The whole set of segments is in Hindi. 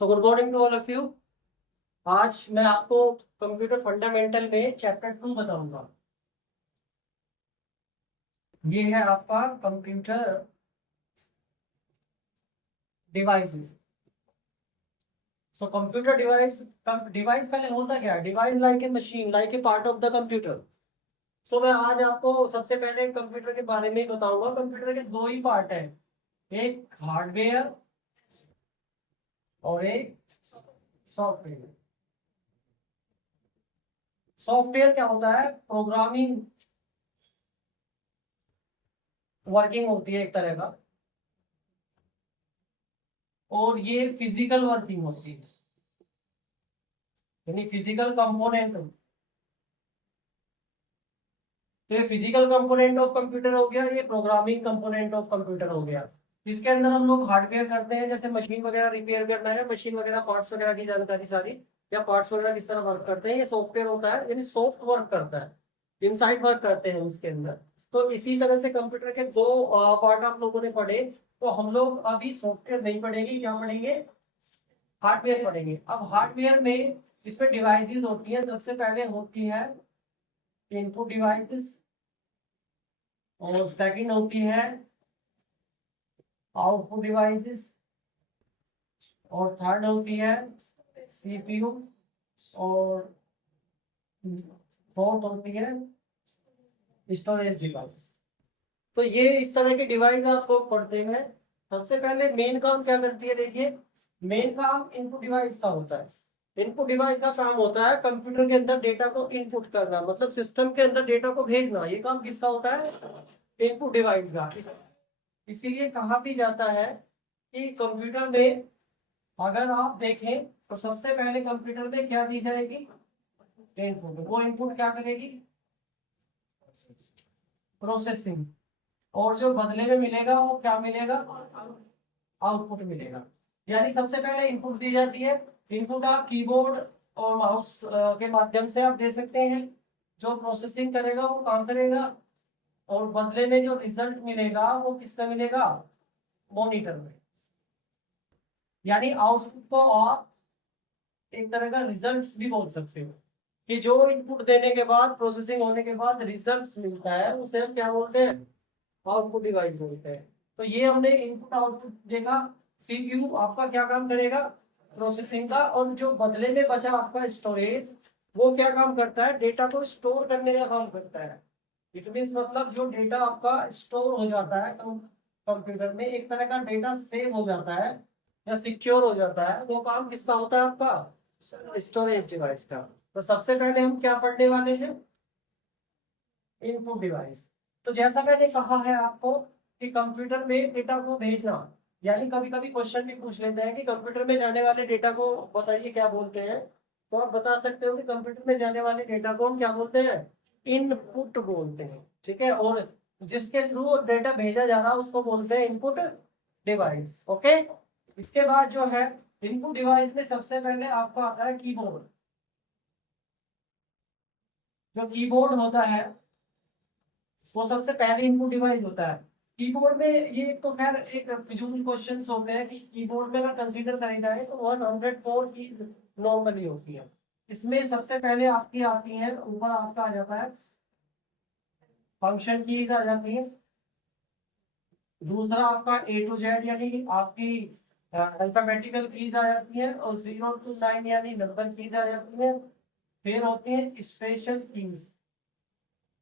So good morning to all of you. आज मैं आपको कंप्यूटर फंडामेंटल में चैप्टर 2 बताऊंगा। ये है आपका computer devices. So computer device, device पहले होता क्या है? Device like a machine, like a part of the computer. So मैं आज आपको सबसे पहले कंप्यूटर के बारे में ही बताऊंगा। कंप्यूटर के दो ही पार्ट है, एक हार्डवेयर और एक सॉफ्टवेयर। सॉफ्टवेयर क्या होता है? प्रोग्रामिंग वर्किंग होती है एक तरह का, और ये फिजिकल वर्किंग होती है, यानी फिजिकल कंपोनेंट। तो ये फिजिकल कंपोनेंट ऑफ कंप्यूटर हो गया, ये प्रोग्रामिंग कंपोनेंट ऑफ कंप्यूटर हो गया। इसके अंदर हम लोग हार्डवेयर करते हैं, जैसे मशीन वगैरह रिपेयर करना है, मशीन वगैरह पार्ट्स वगैरह की जानकारी सारी, या पार्ट्स वगैरह किस तरह वर्क करते हैं, ये सॉफ्टवेयर होता है, यानी सॉफ्ट वर्क करता है, इनसाइड वर्क करते हैं इसके अंदर। तो इसी तरह से कंप्यूटर के दो पार्ट आप लोगों ने पढ़े। तो हम लोग अभी सॉफ्टवेयर नहीं पढ़ेंगे, क्या पढ़ेंगे? हार्डवेयर पढ़ेंगे। अब हार्डवेयर में इसमें डिवाइसेस होती है। सबसे पहले होती है इनपुट डिवाइसेस, और सेकंड होती है आउटपुट डिवाइसेस, और थर्ड होती है सीपीयू, और फोर्थ होती है स्टोरेज डिवाइस। तो ये इस तरह के डिवाइस आप लोग पढ़ते हैं। सबसे पहले मेन काम क्या करती है? देखिए, मेन काम इनपुट डिवाइस का होता है। इनपुट डिवाइस का काम होता है कंप्यूटर के अंदर डेटा को इनपुट करना, मतलब सिस्टम के अंदर डेटा को भेजना। ये काम किसका होता है? इनपुट डिवाइस का। इसीलिए कहा भी जाता है कि कंप्यूटर में अगर आप देखें तो सबसे पहले कंप्यूटर में क्या दी जाएगी? इनपुट। वो इनपुट क्या करेगी? प्रोसेसिंग। और जो बदले में मिलेगा वो क्या मिलेगा? आउटपुट मिलेगा। यानी सबसे पहले इनपुट दी जाती है। इनपुट आप कीबोर्ड और माउस के माध्यम से आप दे सकते हैं। जो प्रोसेसिंग करेगा वो काम करेगा, और बदले में जो रिजल्ट मिलेगा वो किसका मिलेगा? मॉनिटर में। यानी आउटपुट को आप एक तरह का रिजल्ट्स भी बोल सकते हो, कि जो इनपुट देने के बाद, प्रोसेसिंग होने के बाद रिजल्ट्स मिलता है, उसे हम क्या बोलते हैं? आउटपुट डिवाइस बोलते हैं। तो ये हमने इनपुट आउटपुट देखा। सीपीयू आपका क्या काम करेगा? प्रोसेसिंग का। और जो बदले में बचा आपका स्टोरेज, वो क्या काम करता है? डेटा को स्टोर करने का काम करता है। इट मीन्स मतलब जो डेटा आपका स्टोर हो जाता है कंप्यूटर में, एक तरह का डेटा सेव हो जाता है या सिक्योर हो जाता है, वो काम किसका होता है? आपका स्टोरेज डिवाइस का। तो सबसे पहले हम क्या पढ़ने वाले हैं? Input device. तो जैसा मैंने कहा है आपको कि कंप्यूटर में डेटा को भेजना, यानी कभी कभी क्वेश्चन भी पूछ लेते हैं कि कंप्यूटर में जाने वाले डेटा को बताइए क्या बोलते हैं। तो आप बता सकते हो कि कंप्यूटर में जाने वाले डेटा को हम क्या बोलते हैं? इनपुट बोलते हैं। ठीक है। और जिसके थ्रू डेटा भेजा जा रहा है उसको बोलते हैं इनपुट डिवाइस। ओके। इसके बाद जो है इनपुट डिवाइस में सबसे पहले आपको आता है कीबोर्ड। जो कीबोर्ड होता है वो सबसे पहले इनपुट डिवाइस होता है। कीबोर्ड में ये तो खैर एक फिजूल क्वेश्चन होते हैं कि कीबोर्ड में अगर कंसीडर करी जाए तो 104 कीज नॉर्मली होती है। इसमें सबसे पहले आपकी आती है, ऊपर आपका आ जाता है फंक्शन कीज आ जाती है। दूसरा आपका ए टू जेड यानी आपकी अल्फाबेटिकल कीज आ जाती है, और 0 to 9 यानी नंबर कीज आ जाती है। फिर होती है स्पेशल कीज।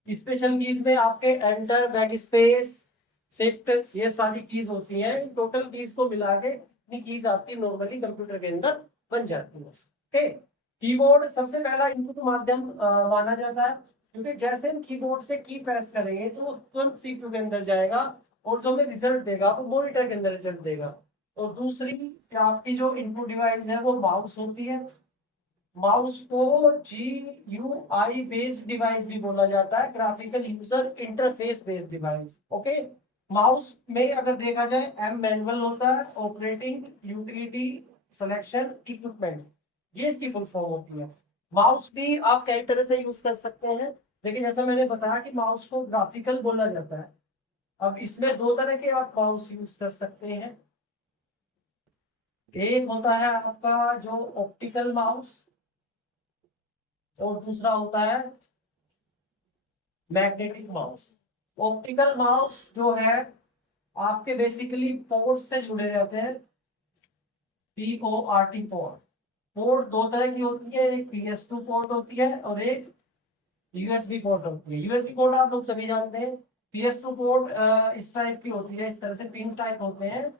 स्पेशल कीज में आपके एंटर, बैक स्पेस, शिफ्ट, ये सारी कीज होती हैं। टोटल कीज को मिला के इतनी कीज आपकी नॉर्मली कंप्यूटर के अंदर बन जाती है। ओके। कीबोर्ड सबसे पहला इनपुट माध्यम माना जाता है, क्योंकि जैसे हम कीबोर्ड से की प्रेस करेंगे तो वो तुरंत सीपीयू के अंदर जाएगा, और जो हमें रिजल्ट देगा वो मॉनिटर के अंदर रिजल्ट देगा। और दूसरी आपकी जो इनपुट डिवाइस है वो माउस होती है। माउस को GUI बेस्ड डिवाइस भी बोला जाता है, graphical user interface based device. Okay. Mouse में अगर देखा जाए, एम मैनुअल होता है, ऑपरेटिंग, यूटिलिटी, सिलेक्शन, इक्विपमेंट, ये इसकी फुल फॉर्म होती है। माउस भी आप कई तरह से यूज कर सकते हैं, लेकिन जैसा मैंने बताया कि माउस को ग्राफिकल बोला जाता है। अब इसमें दो तरह के आप माउस यूज कर सकते हैं। एक होता है आपका जो ऑप्टिकल माउस और दूसरा होता है मैग्नेटिक माउस। ऑप्टिकल माउस जो है आपके बेसिकली पोर्ट से जुड़े रहते हैं, PORT पोर्ट। पोर्ट दो तरह की होती है, एक PS2 पोर्ट होती है और एक USB पोर्ट होती है। USB पोर्ट आप लोग सभी जानते हैं। PS2 पोर्ट इस टाइप की होती है, इस तरह से पिन टाइप होते हैं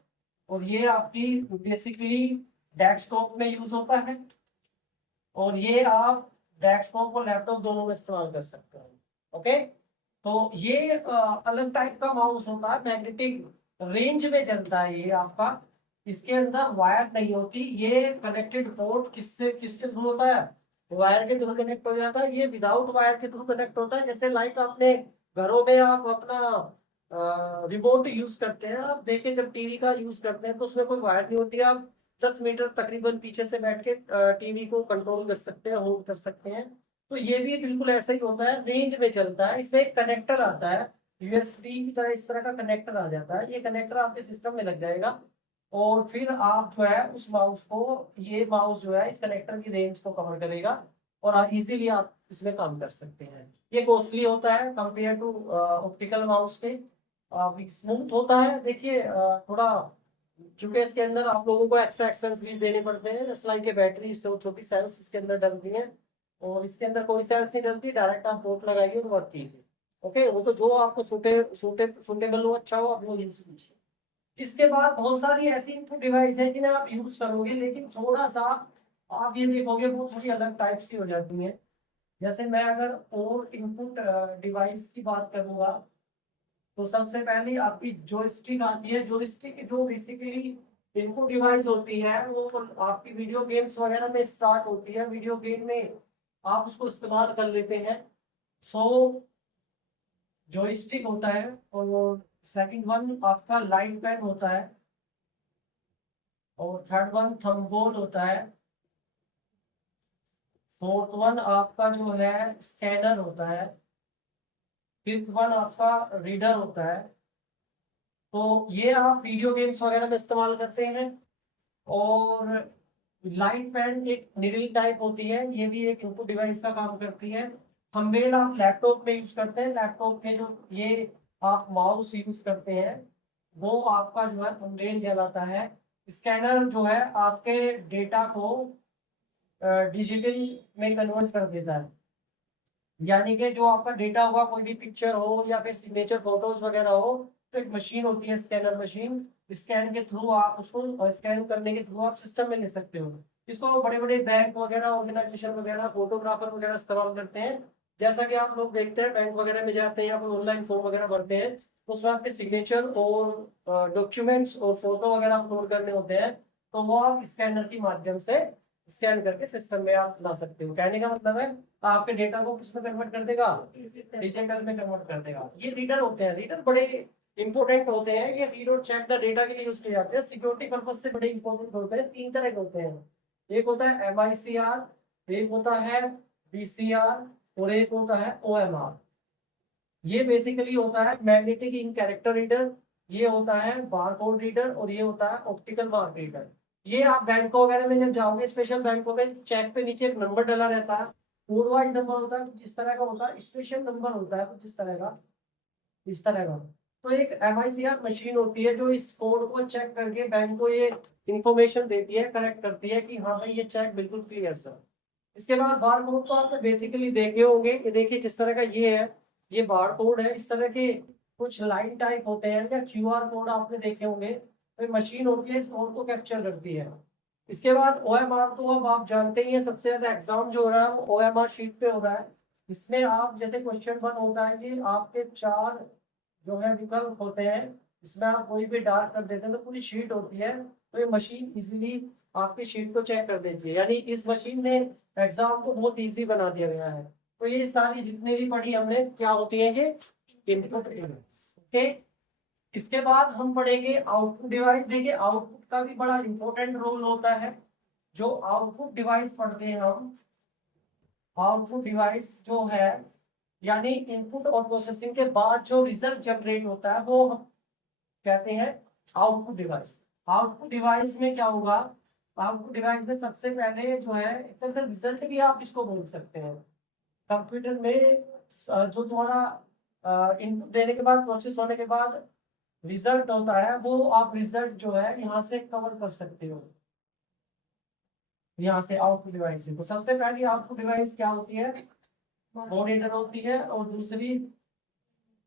और ये आपकी बेसिकली डेस्कटॉप में यूज होता है और ये आप डेस्कटॉप और लैपटॉप दोनों में इस्तेमाल कर सकते हैं। ओके, तो ये अलग टाइप का माउस होता है, मैग्नेटिक रेंज में चलता है ये आपका। इसके अंदर वायर नहीं होती, ये कनेक्टेड पोर्ट किससे किसके थ्रू होता है, वायर के थ्रू कनेक्ट हो जाता है। ये विदाउट वायर के थ्रू कनेक्ट होता है। जैसे लाइक आपने घरों में आप अपना रिमोट यूज करते हैं, आप देखें जब टीवी का यूज करते हैं तो उसमें कोई वायर नहीं होती, आप 10 मीटर तकरीबन पीछे से बैठ के टीवी को कंट्रोल कर सकते हैं, होल्ड कर सकते हैं। तो ये भी बिल्कुल ऐसा ही होता है, रेंज में चलता है। इसमें एक कनेक्टर आता है USB की तरह, इस तरह का कनेक्टर आ जाता है। ये कनेक्टर आपके सिस्टम में लग जाएगा और फिर आप जो है उस माउस को, ये माउस जो है इस कनेक्टर की रेंज को कवर करेगा और इजीली आप इसमें काम कर सकते हैं। ये कॉस्टली होता है कंपेयर टू ऑप्टिकल माउस के। स्मूथ होता है, देखिए थोड़ा, क्योंकि इसके अंदर आप लोगों को एक्स्ट्रा एक्सपेंस भी देने पड़ते हैं। जैसे लाइक बैटरी छोटी सेल्स इसके अंदर डलती हैं और इसके अंदर कोई सेल्स नहीं डलती, डायरेक्ट आप पोर्ट लगाइए और वर्क कीजिए। ओके, वो तो जो आपको सूटेबल हो, अच्छा हो, आप वो यूज कीजिए। इसके बाद बहुत सारी ऐसी इनपुट डिवाइस है जिन्हें आप यूज करोगे, लेकिन थोड़ा सा आप ये देखोगे वो थोड़ी अलग टाइप्स की हो जाती है। जैसे मैं अगर और इनपुट डिवाइस की बात करूंगा तो सबसे पहले आपकी जॉयस्टिक आती है। जॉयस्टिक जो बेसिकली इनपुट डिवाइस होती है वो आपकी वीडियो गेम्स वगैरह में स्टार्ट होती है। वीडियो गेम में आप उसको इस्तेमाल कर लेते हैं। सो जॉयस्टिक होता है और सेकंड वन आपका लाइट पेन होता है और थर्ड वन थंबबोर्ड होता है। फोर्थ वन आपका जो है स्कैनर होता है। फिफ्थ वन आपका रीडर होता है। तो ये आप वीडियो गेम्स वगैरह में इस्तेमाल करते हैं। और लाइट पेन एक निडल टाइप होती है, ये भी एक इनपुट डिवाइस का काम करती है। थंबनेल आप लैपटॉप में यूज करते हैं, लैपटॉप में जो ये आप माउस यूज करते हैं वो आपका जो है थंबनेल कहलाता है। स्कैनर जो है आपके डेटा को डिजिटल में कन्वर्ट कर देता है, यानी कि जो आपका डेटा होगा, कोई भी पिक्चर हो या फिर सिग्नेचर फोटोज वगैरह हो, तो एक मशीन होती है स्कैनर मशीन, स्कैन के थ्रू आप उसको, स्कैन करने के थ्रू आप सिस्टम में ले सकते हो। इसको बड़े बड़े बैंक वगैरह, ऑर्गेनाइजेशन वगैरह, फोटोग्राफर वगैरह इस्तेमाल करते हैं। जैसा कि आप लोग देखते हैं बैंक वगैरह में जाते हैं या कोई ऑनलाइन फॉर्म वगैरह भरते हैं तो उसमें आपके सिग्नेचर और डॉक्यूमेंट्स और फोटो वगैरह अपलोड करने होते हैं, तो वो आप स्कैनर के माध्यम से स्कैन करके सिस्टम में आप ला सकते हो। कहने का मतलब है आपके डेटा को किसमें कन्वर्ट कर देगा, डिजिटल में कन्वर्ट कर देगा। ये रीडर होते हैं, रीडर बड़े इंपॉर्टेंट होते हैं। ये रीड और चेक द डेटा के लिए यूज किए जाते हैं, सिक्योरिटी पर्पज से बड़े इंपॉर्टेंट होते हैं। तीन तरह के होते हैं, एक होता है MICR, एक होता है BCR और एक होता है OMR। ये बेसिकली होता है मैग्नेटिक इंक कैरेक्टर रीडर, ये होता है बारकोड रीडर और ये होता है ऑप्टिकल मार्क रीडर। ये आप बैंकों वगैरह में जब जाओगे, स्पेशल बैंकों में, चेक पे नीचे एक नंबर डला रहता है, कोड वाइज नंबर होता है, जिस तरह का होता है स्पेशल नंबर होता है, जिस तरह का, इस तरह का। तो एक MICR मशीन होती है जो इस कोड को चेक करके बैंक को ये इंफॉर्मेशन देती है, करेक्ट करती है कि हाँ भाई ये चेक बिल्कुल क्लियर सर। इसके बाद बार कोड तो आपने बेसिकली देखे होंगे, ये देखिए जिस तरह का ये है, ये बार कोड है। इस तरह के कुछ लाइन टाइप होते हैं या QR कोड आपने देखे होंगे, तो मशीन होती है इस कोड को कैप्चर करती है। इसके बाद OMR तो अब आप जानते ही हैं, सबसे ज्यादा एग्जाम जो हो रहा है वो OMR शीट पे हो रहा है। इसमें आप जैसे क्वेश्चन 1 होता है कि आपके 4 जो है विकल्प होते हैं, इसमें आप कोई भी डार्क कर देते हैं तो पूरी शीट होती है, तो ये मशीन इजीली आपकी शीट को चेक कर देती है। यानी इस मशीन ने एग्जाम को बहुत इजी बना दिया गया है। तो ये सारी जितने भी पढ़ी हमने, क्या होती है ये इनपुट। ओके, इसके बाद हम पढ़ेंगे आउटपुट डिवाइस। देखिए आउटपुट का भी बड़ा इंपॉर्टेंट रोल होता है। जो आउटपुट डिवाइस पढ़ते हैं हम, आउटपुट डिवाइस जो है यानी इनपुट और प्रोसेसिंग के बाद जो रिजल्ट जनरेट होता है वो हम कहते हैं आउटपुट डिवाइस। आउटपुट डिवाइस में क्या होगा, आउटपुट डिवाइस में सबसे पहले जो है एक तरह से रिजल्ट भी आप इसको बोल सकते हैं। कंप्यूटर में जो तुम्हारा इनपुट देने के बाद, प्रोसेस होने के बाद रिजल्ट होता है, वो आप रिजल्ट जो है यहाँ से कवर कर सकते हो, यहाँ से आउटपुट डिवाइस से। तो सबसे पहली आउटपुट डिवाइस क्या होती है? मॉनिटर होती है, और दूसरी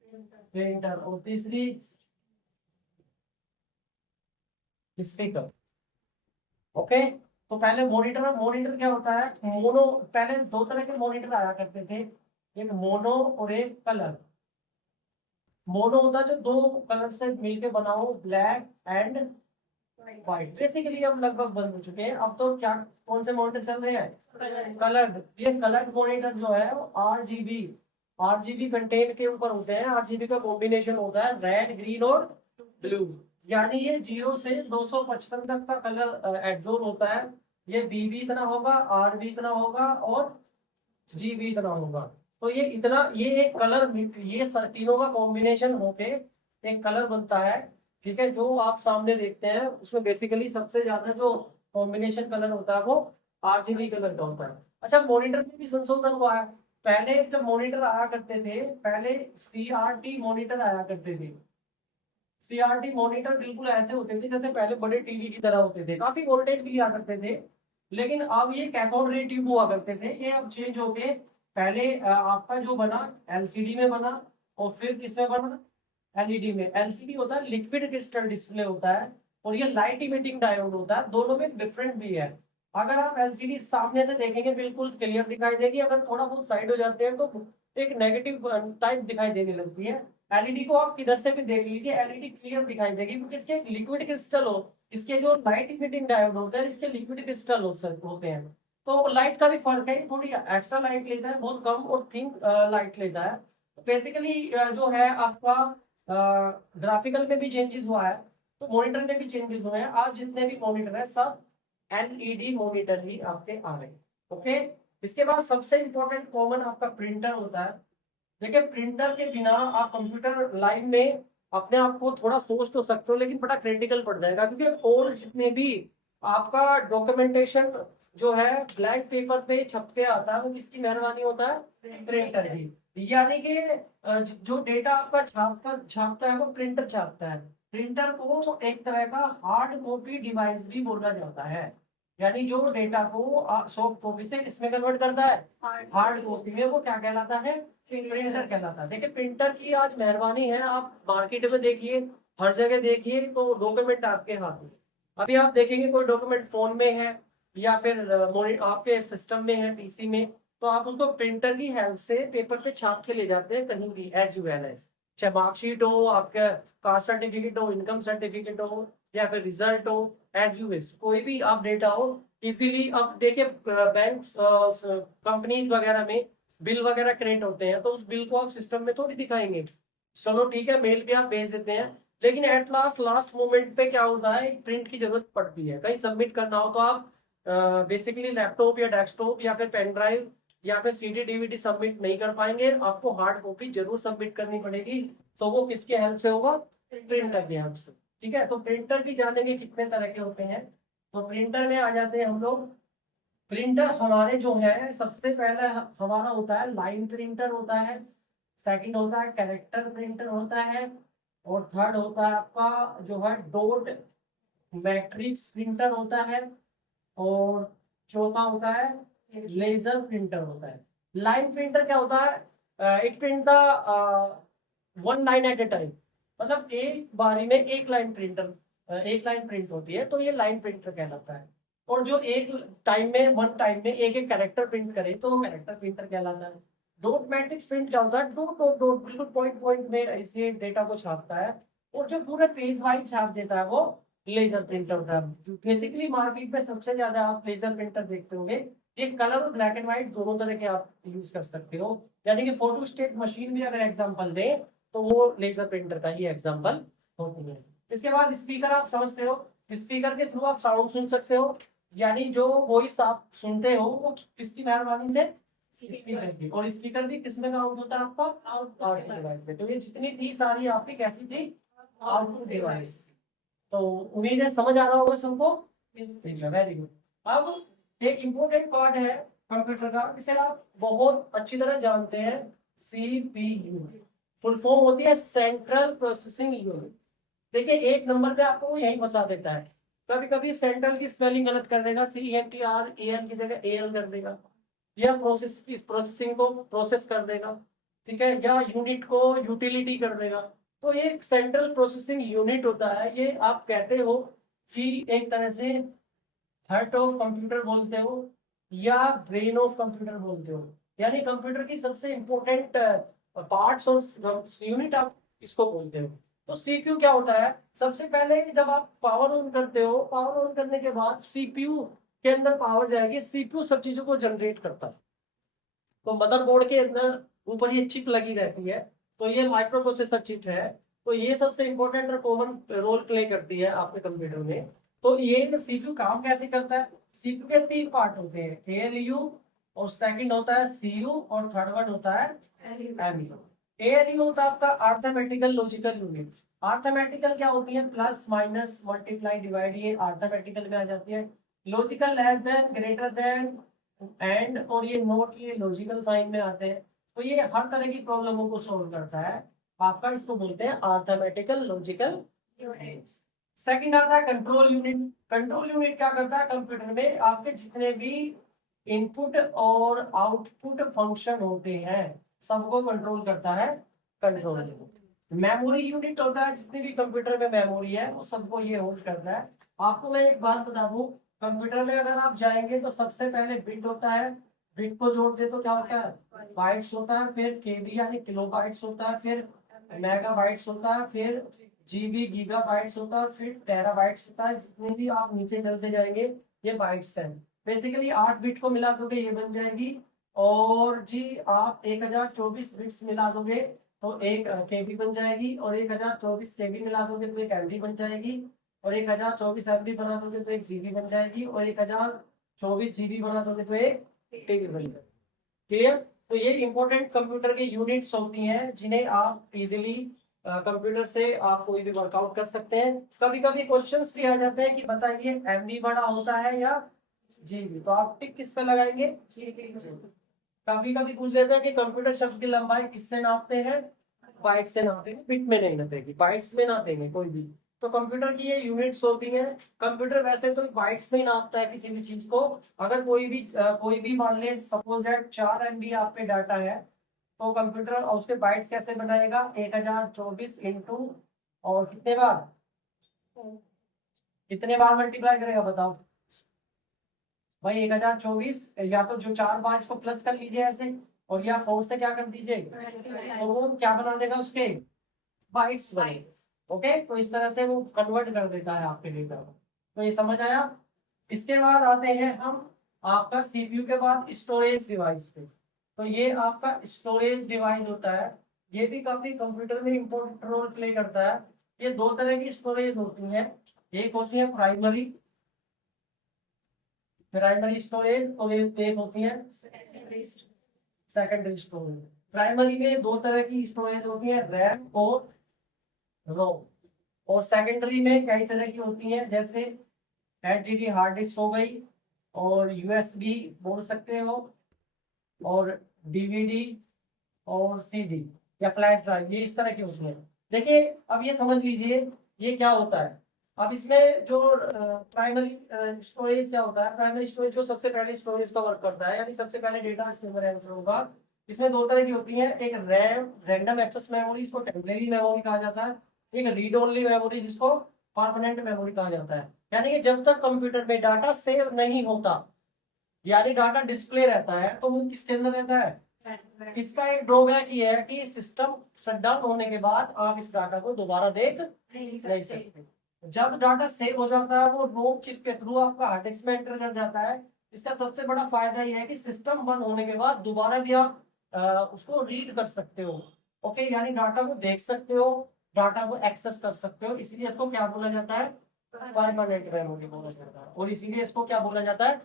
प्रिंटर, और तीसरी स्पीकर। ओके, तो पहले मॉनिटर, मॉनिटर क्या होता है? मोनो, पहले दो तरह के मॉनिटर आया करते थे, एक मोनो और एक कलर। मोनो होता है जो दो कलर से मिलके बना हो, ब्लैक एंड व्हाइट। बेसिकली अब लगभग बंद हो चुके हैं। अब तो क्या, कौन से मॉनिटर चल रहे हैं? कलर्ड। ये कलर्ड मॉनिटर जो है वो आरजीबी कंटेंट के ऊपर होते हैं। आरजीबी का कॉम्बिनेशन होता है रेड, ग्रीन और ब्लू। यानी ये 0 से 255 तक का कलर एडजोन होता है। ये बी भी इतना होगा, आर भी इतना होगा, और जी भी इतना होगा। तो ये इतना, ये एक कलर, ये तीनों का कॉम्बिनेशन होके एक कलर बनता है। ठीक है, जो आप सामने देखते हैं उसमें बेसिकली सबसे ज्यादा जो कॉम्बिनेशन कलर होता है वो आरजीबी कलर का होता है। अच्छा, मॉनिटर में भी संशोधन हुआ है। पहले जब मॉनिटर आया करते थे, पहले सीआरटी मॉनिटर आया करते थे। सीआरटी मॉनिटर बिल्कुल ऐसे होते थे जैसे पहले बड़े टीवी की तरह होते थे, काफी वोल्टेज भी लिया करते थे। लेकिन अब ये कैथोड रे ट्यूब हुआ करते थे, ये अब चेंज होके पहले आपका जो बना एलसीडी में बना, और फिर किसमें बना? एलईडी में। एलसीडी होता है लिक्विड क्रिस्टल डिस्प्ले होता है, और ये लाइट इमिटिंग डायोड होता है। दोनों में डिफरेंट भी है। अगर आप एलसीडी सामने से देखेंगे बिल्कुल क्लियर दिखाई देगी, अगर थोड़ा बहुत साइड हो जाते हैं तो एक नेगेटिव टाइप दिखाई देने लगती है। एलईडी को आप किधर से भी देख लीजिए, एलईडी क्लियर दिखाई देगी, क्योंकि इसके एक लिक्विड क्रिस्टल हो, इसके जो लाइट इमिटिंग डायोड होते हैं इसके लिक्विड क्रिस्टल होते हैं। तो लाइट का भी फर्क है, थोड़ी एक्स्ट्रा लाइट लेता है, बहुत कम और थिन लाइट लेता है। बेसिकली जो है आपका ग्राफिकल में भी चेंजेस हुआ है, तो मॉनिटर में भी चेंजेस हुए हैं। आज जितने भी मॉनिटर है सब एलईडी मॉनिटर ही आपके आ रहे हैं। ओके, इसके बाद सबसे इंपॉर्टेंट कॉमन आपका प्रिंटर होता है। देखिए, प्रिंटर के बिना आप कंप्यूटर लाइन में अपने आप को थोड़ा सोच तो सकते हो, लेकिन बड़ा क्रिटिकल पड़ जाएगा, क्योंकि और जितने भी आपका डॉक्यूमेंटेशन जो है ब्लैक पेपर पे छप के आता है, वो किसकी मेहरबानी होता है? प्रिंटर की। यानी कि जो डेटा आपका छापता है वो प्रिंटर छापता है। प्रिंटर को एक तरह का हार्ड कॉपी डिवाइस भी बोला जाता है। यानी जो डेटा को सॉफ्ट कॉपी से किसमें कन्वर्ट करता है? हार्ड कॉपी में। वो क्या कहलाता है? प्रिंटर कहलाता है। देखिए, प्रिंटर की आज मेहरबानी है, आप मार्केट में देखिए, हर जगह देखिए, तो डॉक्यूमेंट आपके हाथ में। अभी आप देखेंगे कोई डॉक्यूमेंट फोन में है, या फिर आपके सिस्टम में है, पीसी में, तो आप उसको प्रिंटर की हेल्प से पेपर पे छाप के ले जाते हैं कहीं भी, एज यू वेल एज, चाहे मार्कशीट हो, आपका कास्ट सर्टिफिकेट हो, इनकम सर्टिफिकेट हो, या फिर रिजल्ट हो, एज यू विश, कोई भी आप डेटा हो इजीली। अब देखिए, बैंक कंपनीज वगैरह में बिल वगैरह क्रिएट होते हैं, तो उस बिल को आप सिस्टम में थोड़ी दिखाएंगे। चलो ठीक है, मेल पे आप भेज देते हैं, लेकिन एट लास्ट मोमेंट पे क्या होता है? एक प्रिंट की जरूरत पड़ती है। कहीं सबमिट करना हो तो आप बेसिकली लैपटॉप या डेस्कटॉप या फिर पेन ड्राइव या फिर सीडी डीवीडी सबमिट नहीं कर पाएंगे, आपको हार्ड कॉपी जरूर सबमिट करनी पड़ेगी। तो वो किसके हेल्प से होगा? प्रिंटर की हेल्प से। ठीक है, तो प्रिंटर की जानेंगे कितने तरह के होते हैं। तो प्रिंटर में आ जाते हैं हम लोग। प्रिंटर हमारे जो है, सबसे पहले हमारा होता है लाइन प्रिंटर होता है, सेकंड होता है कैरेक्टर प्रिंटर होता है, और थर्ड होता है आपका जो है डॉट मैट्रिक्स प्रिंटर होता है, और चौथा होता है लेजर प्रिंटर होता है। लाइन प्रिंटर क्या होता है? It print the one line at A time, मतलब एक बारी में एक लाइन प्रिंट होती है, तो ये लाइन प्रिंटर कहलाता है। और जो एक टाइम में, वन टाइम में एक एक कैरेक्टर प्रिंट करे तो वो कैरेक्टर प्रिंटर कहलाता है। डॉट मैट्रिक्स प्रिंट क्या होता है? डॉट डॉट डॉट, बिल्कुल पॉइंट पॉइंट में ऐसे डेटा को छापता है, और जो पूरे पेज वाइज छाप देता है वो लेजर प्रिंटर होता है। बेसिकली मार्केट में सबसे ज्यादा आप लेजर प्रिंटर देखते होंगे। ये कलर और ब्लैक एंड व्हाइट दोनों तरह के आप यूज कर सकते हो। यानी कि फोटो स्टेट मशीन भी अगर एग्जांपल दें तो वो लेजर प्रिंटर का ही एग्जांपल होती है। इसके बाद स्पीकर आप समझते हो, स्पीकर के थ्रू आप साउंड सुन सकते हो। यानी जो वॉइस आप सुनते हो वो किसकी मेहरबानी से? स्पीकर की। और स्पीकर भी किसमें काउंट होता है? आपका आउटपुट डिवाइस में। तो ये जितनी थी सारी आपकी कैसी थी? Output device. तो उम्मीद है समझ आ रहा होगा सबको। Very good. अब एक इम्पोर्टेंट पार्ट है कंप्यूटर का जिसे आप बहुत अच्छी तरह जानते हैं, सीपीयू। फुल फॉर्म होती है सेंट्रल प्रोसेसिंग यूनिट। देखिए एक नंबर पे आपको वो यही फंसा देता है, कभी कभी सेंट्रल की स्पेलिंग गलत कर देगा, CENTRAL की जगह AL कर देगा, या प्रोसेसिंग को प्रोसेस कर देगा, ठीक है, या यूनिट को यूटिलिटी कर देगा। तो ये सेंट्रल प्रोसेसिंग यूनिट होता है, ये आप कहते हो कि एक तरह से हार्ट ऑफ कंप्यूटर बोलते हो या ब्रेन ऑफ कंप्यूटर बोलते हो, यानी कंप्यूटर की सबसे इंपॉर्टेंट पार्ट्स और यूनिट आप इसको बोलते हो। तो सीपीयू क्या होता है, सबसे पहले जब आप पावर ऑन करते हो, पावर ऑन करने के बाद सीपीयू के अंदर पावर जाएगी, सीपीयू सब चीजों को जनरेट करता है। तो मदरबोर्ड के अंदर ऊपर ये चिप लगी रहती है, तो ये माइक्रो प्रोसेसर चिप है, तो ये सबसे इंपॉर्टेंट और कॉमन रोल प्ले करती है आपके कंप्यूटर में। तो ये सीपीयू काम कैसे करता है, सीपीयू के 3 पार्ट होते हैं, एएलयू, और सेकंड होता है सीयू, और थर्ड वन होता है एमयू। एएलयू होता है आपका अर्थमेटिकल लॉजिकल यूनिट। अर्थमेटिकल क्या होती है, प्लस माइनस मल्टीप्लाई डिवाइड, ये अर्थमेटिकल में आ जाती है। Logical less than greater than and, और ये नोट, ये लॉजिकल साइन में आते हैं। तो ये हर तरह की प्रॉब्लमों को सॉल्व करता है आपका, इसको बोलते हैं अर्थमेटिकल लॉजिकल यूनिट। सेकंड आता है कंट्रोल यूनिट। कंट्रोल यूनिट क्या करता है, कंप्यूटर में आपके जितने भी इनपुट और आउटपुट फंक्शन होते हैं सबको कंट्रोल करता है कंट्रोल यूनिट। मेमोरी यूनिट होता है, जितनी भी कंप्यूटर में मेमोरी है वो सबको ये होल्ड करता है। आपको मैं एक बात बता दूं, कंप्यूटर में अगर आप जाएंगे तो सबसे पहले बिट होता है, बिट को जोड़ दे तो क्या होता है, बाइट्स होता है, फिर केबी यानी किलो बाइट्स होता है, फिर मेगा बाइट्स होता है, फिर जीबी गीगा बाइट्स होता है, फिर टेरा बाइट्स होता है। जितने भी आप नीचे चलते जाएंगे ये बाइट्स हैं। बेसिकली 8 बिट को मिला दोगे ये बन जाएगी, और जी आप 1024 बिट्स मिला दोगे तो एक केबी बन जाएगी, और 1024 केबी मिला दोगे तो एक एमबी बन जाएगी, और 1024 एमबी बना दोगे तो एक जीबी बन जाएगी, और 1024 जीबी बना दोगे तो एक टीबी बन जाएगी। क्लियर। तो ये इंपॉर्टेंट कंप्यूटर के यूनिट्स होती हैं जिन्हें आप इजीली कंप्यूटर से आप कोई भी वर्कआउट कर सकते हैं। कभी कभी क्वेश्चंस भी आ जाते हैं कि बताइए एमबी बड़ा होता है या जीबी, तो आप टिक किस पे लगाएंगे, कभी कभी पूछ लेते हैं कि कंप्यूटर शब्द की लंबाई किससे नापते हैं, बाइट से नापेंगे, बिट में नहीं नापेंगे, बाइट्स में नापेंगे कोई भी। तो कंप्यूटर की ये यूनिट्स होती हैं। कंप्यूटर वैसे तो बाइट्स में ही नापता है किसी भी चीज को। अगर कोई भी मान ले सपोज दैट 4 MB आप पे डाटा है, तो कंप्यूटर उसके बाइट्स कैसे बनाएगा, 1024 इंटू, और कितने बार मल्टीप्लाई करेगा बताओ भाई, 1024, या तो जो 4 बार इसको प्लस कर लीजिए ऐसे, और या 4 से क्या कर दीजिए, तो वो क्या बना देगा, उसके बाइट्स बने। ओके, तो इस तरह से वो कन्वर्ट कर देता है आपके डेटा को। तो ये समझ आया। इसके बाद आते हैं हम आपका सीपीयू के बाद स्टोरेज डिवाइस पे। तो ये आपका स्टोरेज डिवाइस होता है, ये भी काफी कंप्यूटर में इंपॉर्टेंट रोल प्ले करता है। ये 2 तरह की स्टोरेज होती है, एक होती है प्राइमरी स्टोरेज, और एक होती है सेकेंडरी स्टोरेज। प्राइमरी में 2 तरह की स्टोरेज होती है, रैम और रोम, और सेकेंडरी में कई तरह की होती है, जैसे एचडीडी हार्ड डिस्क हो गई, और यूएसबी बोल सकते हो, और डीवीडी, और सीडी या फ्लैश ड्राइव, ये इस तरह की होती है। देखिए अब ये समझ लीजिए ये क्या होता है। अब इसमें जो प्राइमरी स्टोरेज क्या होता है, प्राइमरी स्टोरेज जो सबसे पहले स्टोरेज का वर्क करता है, यानी सबसे पहले डेटा इसमें आंसर होगा। इसमें 2 तरह की होती है, एक रैम रैंडम एक्सेस मेमोरी, इसको टेम्परेरी मेमोरी कहा जाता है, एक रीड ओनली मेमोरी जिसको परमानेंट मेमोरी कहा जाता है। यानी कि जब तक कंप्यूटर में डाटा सेव नहीं होता, यानी डाटा डिस्प्ले रहता है, तो वो किसके अंदर रहता है। इसका एक ड्रॉबैक ये है कि सिस्टम शटडाउन होने के बाद आप इस डाटा को दोबारा देख नहीं सकते। जब डाटा सेव हो जाता है वो रोम चिप के थ्रू आपका हार्ड डिस्क में एंटर कर जाता है। इसका सबसे बड़ा फायदा ये है कि सिस्टम बंद होने के बाद दोबारा भी आप उसको रीड कर सकते हो। ओके, यानी डाटा को देख सकते हो, डाटा को एक्सेस कर सकते हो, इसलिए इसको क्या बोला जाता है, परमानेंट मेमोरी बोला जाता है। और इसीलिए इसको क्या बोला जाता है,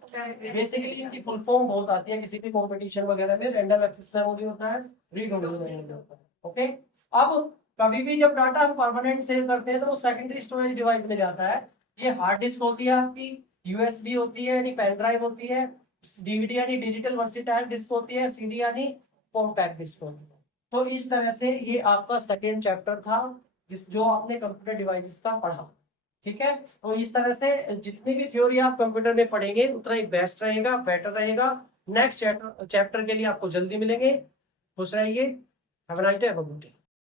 बेसिकली इनकी फुल फॉर्म बहुत आती है किसी भी कंपटीशन वगैरह में, रैंडम एक्सेस मेमोरी होता है, रीड ओनली मेमोरी होता है। ओके, अब कभी भी जब डाटा हम परमानेंट सेव करते हैं तो वो सेकेंडरी स्टोरेज डिवाइस में जाता है। ये हार्ड डिस्क होती है आपकी, यूएसबी होती है यानी पेन ड्राइव होती है, डीवीडी यानी डिजिटल वर्सिटाइल डिस्क होती है, सीडी यानी कॉम्पैक्ट डिस्क होती है। तो इस तरह से ये आपका सेकेंड चैप्टर था जो आपने कंप्यूटर डिवाइसेस का पढ़ा। ठीक है, तो इस तरह से जितनी भी थ्योरी आप कंप्यूटर में पढ़ेंगे उतना ही बेस्ट रहेगा, बेटर रहेगा। नेक्स्ट चैप्टर के लिए आपको जल्दी मिलेंगे। खुश रहिए। Have a nice day.